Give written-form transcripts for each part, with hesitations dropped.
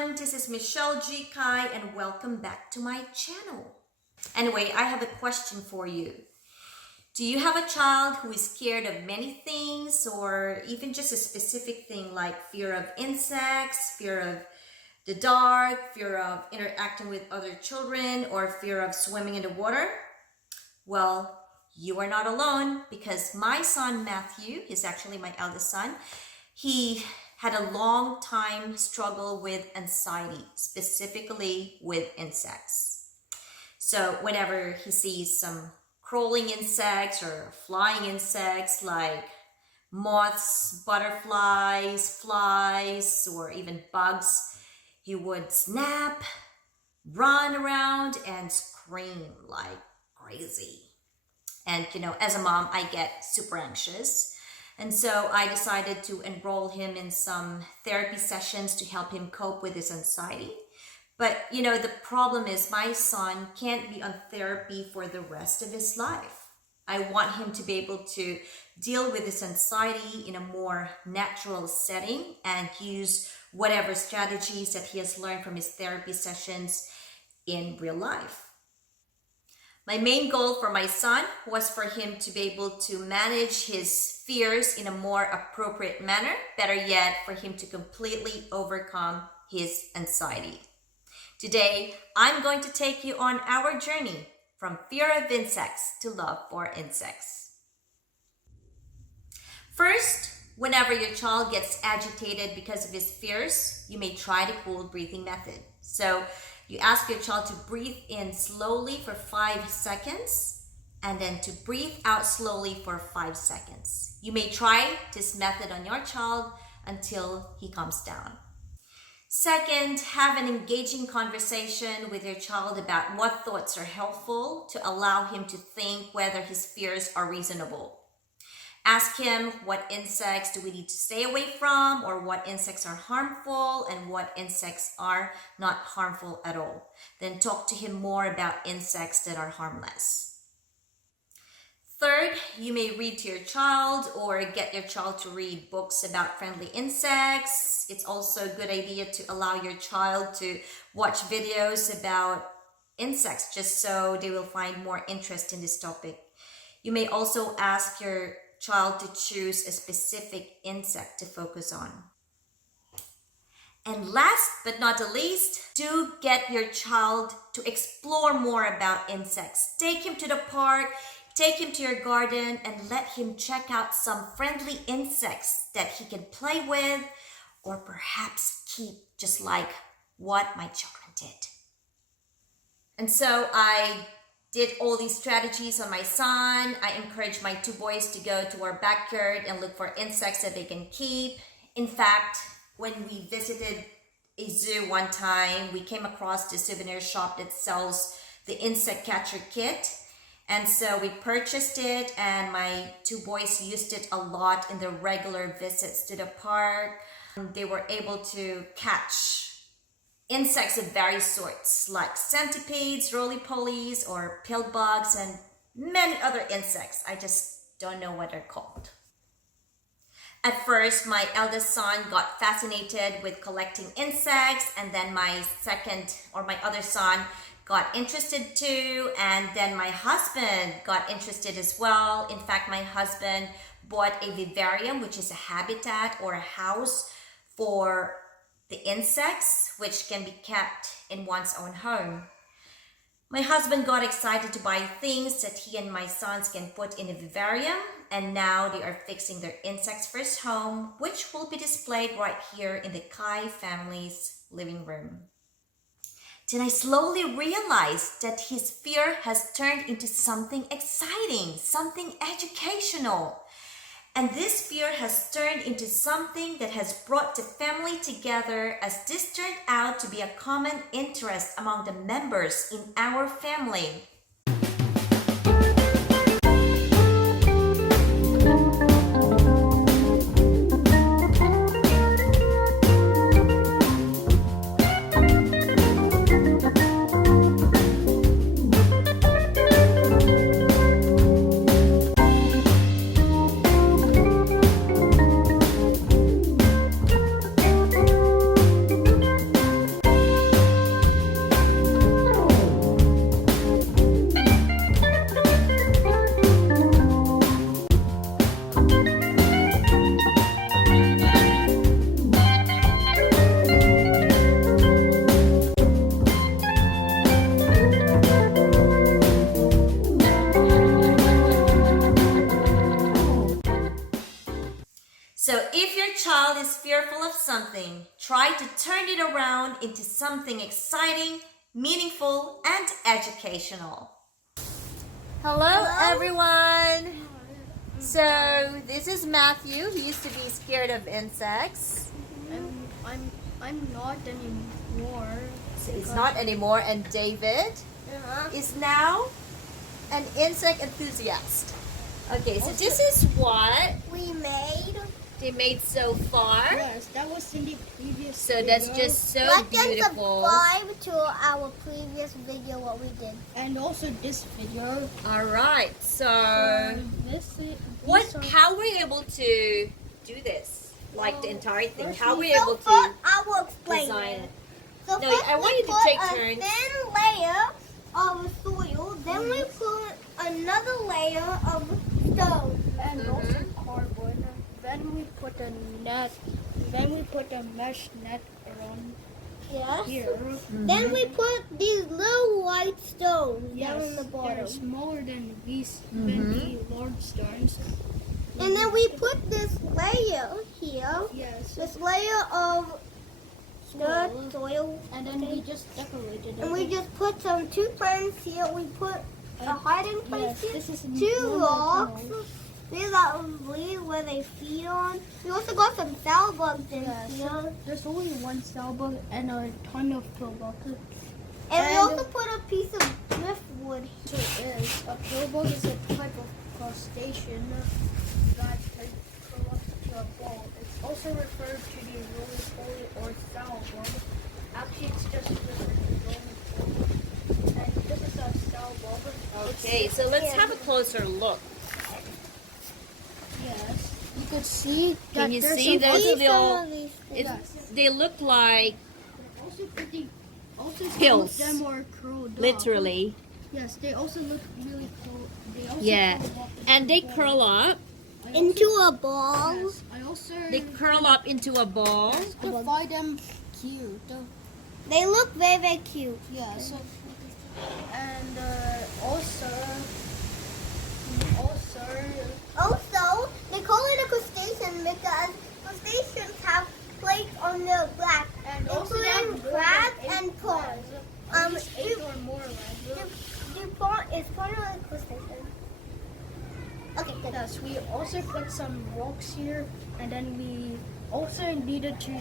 everyone, this is Michelle G. Kai and welcome back to my channel. Anyway, I have a question for you. Do you have a child who is scared of many things or even just a specific thing like fear of insects, fear of the dark, fear of interacting with other children, or fear of swimming in the water? Well, you are not alone because my son Matthew, he's actually my eldest son, he had a long time struggle with anxiety, specifically with insects. So whenever he sees some crawling insects or flying insects like moths, butterflies, flies, or even bugs, he would snap, run around, and scream like crazy. And as a mom, I get super anxious. And so I decided to enroll him in some therapy sessions to help him cope with his anxiety. But the problem is my son can't be on therapy for the rest of his life. I want him to be able to deal with his anxiety in a more natural setting and use whatever strategies that he has learned from his therapy sessions in real life. My main goal for my son was for him to be able to manage his fears in a more appropriate manner, better yet, for him to completely overcome his anxiety. Today, I'm going to take you on our journey from fear of insects to love for insects. First, whenever your child gets agitated because of his fears, you may try the cool breathing method. So you ask your child to breathe in slowly for 5 seconds and then to breathe out slowly for 5 seconds. You may try this method on your child until he calms down. Second, have an engaging conversation with your child about what thoughts are helpful to allow him to think whether his fears are reasonable. Ask him what insects do we need to stay away from, or what insects are harmful and what insects are not harmful at all. Then talk to him more about insects that are harmless. Third, you may read to your child or get your child to read books about friendly insects. It's also a good idea to allow your child to watch videos about insects just so they will find more interest in this topic. You may also ask your child to choose a specific insect to focus on. And last but not the least, do get your child to explore more about insects. Take him to the park, take him to your garden, and let him check out some friendly insects that he can play with or perhaps keep, just like what my children did. And so I did all these strategies on my son. I encouraged my 2 boys to go to our backyard and look for insects that they can keep. In fact, when we visited a zoo one time, we came across the souvenir shop that sells the insect catcher kit. And so we purchased it, and my 2 boys used it a lot in their regular visits to the park. They were able to catch insects of various sorts, like centipedes, roly-polies, or pill bugs, and many other insects. I just don't know what they're called. At first, my eldest son got fascinated with collecting insects, and then my other son got interested too, and then my husband got interested as well. In fact, my husband bought a vivarium, which is a habitat or a house for the insects, which can be kept in one's own home. My husband got excited to buy things that he and my sons can put in a vivarium, and now they are fixing their insects first home, which will be displayed right here in the Kai family's living room. Then I slowly realized that his fear has turned into something exciting, something educational. And this fear has turned into something that has brought the family together, as this turned out to be a common interest among the members in our family. try to turn it around into something exciting, meaningful, and educational. Hello, everyone! So, this is Matthew. He used to be scared of insects. I'm not anymore. So he's not anymore, and David is now an insect enthusiast. Okay, so this is what they made so far. Yes, that was in the previous So video. that's just so beautiful. Subscribe to our previous video what we did. And also this video. All right, so how were you able to do this? Like the entire thing? How were you able to I will explain design it? So No, first I want we you to put take a turns. thin layer of soil, then we put another layer of stone. And also cardboard. Then we put a net. Then we put a mesh net around Yes. here. Then we put these little white stones down in the They're bottom. smaller than these, than the large stones. And then we put this layer here, Yes. this layer of dirt, soil, And then we just decorated it. and we just put some 2 plants here. We put a hiding place Yes, here. this is 2 rocks. These are leaves where they feed on. We also got some cell bugs in Yes. here. There's only one cell bug and a ton of pillbug. And we also put a piece of driftwood here. A pillbug is a type of crustacean that can curl up to a ball. It's also referred to the roly-poly or cell bug. Actually, it's just referred to roly-poly. And this is a cell bug. Okay, so let's have a closer look. Yes. You could see that Can you there's see a those lot of- little? They look like Also, some Pills. of them are curled up. literally. Yes, they also look really cool. They also Yeah, curl up and they into a curl up. ball. Into a ball. Yes, I also They curl up into a ball. to find them cute. They look very, very cute. Yeah. So, and Also, they call it a crustacean because crustaceans have plates on their back, and also they including have more crabs than 8 and prawns. legs. At least 8 or more legs. The prawn is kind of like crustacean. Okay, good. Yes, we also put some rocks here, and then we also needed to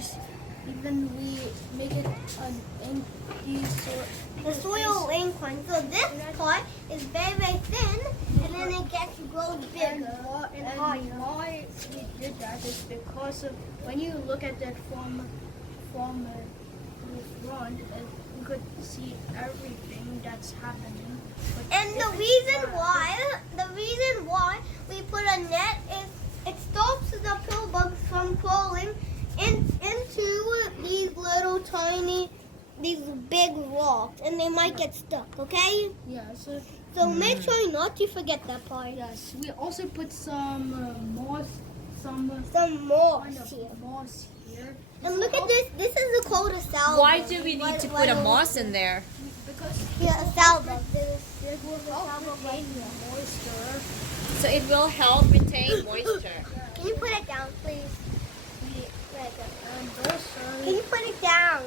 even we make it an empty sort. The soil incline. So this part is very, very thin, and then it grows And bigger and higher. why we did that is because of when you look at it from the front, you could see everything that's happening. But And the if it's reason flat- why we put a net is it stops the pill bugs from crawling into these little tiny, these big rocks, and they might get stuck. Okay, Yeah, so make sure not to forget that part. yes, we also put some moss, Some kind moss of here. moss here. And look at this. This is the coldest salad. Why do we need to put a moss in there? Because Yeah, a salad. it will help retain moisture. So it will help retain moisture. Can you put it down, please? Right there. And Can also, you put it down?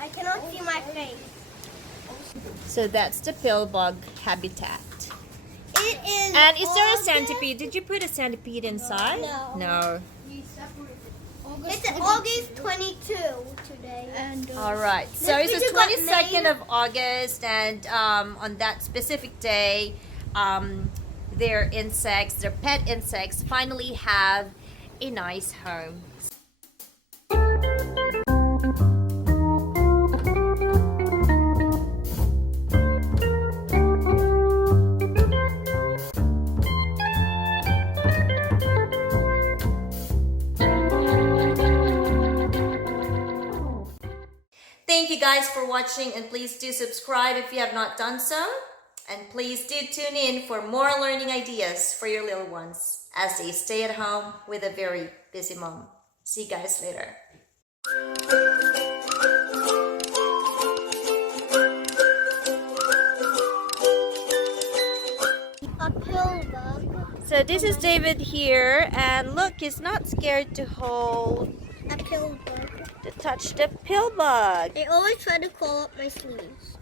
I cannot see my face. So that's the pill bug habitat. It is. And is there a August- centipede? Did you put a centipede inside? No. No. we separated It's August 22 today. And All right. So This it's the video got 22nd made- of August, and on that specific day, their insects, their pet insects, finally have a nice home. Thank you guys for watching, and please do subscribe if you have not done so. And please do tune in for more learning ideas for your little ones as they stay at home with a very busy mom. See you guys later. A pill bug. So this is David here, and look, he's not scared to hold A pill bug. to touch the pill bug. They always try to crawl up my sleeves.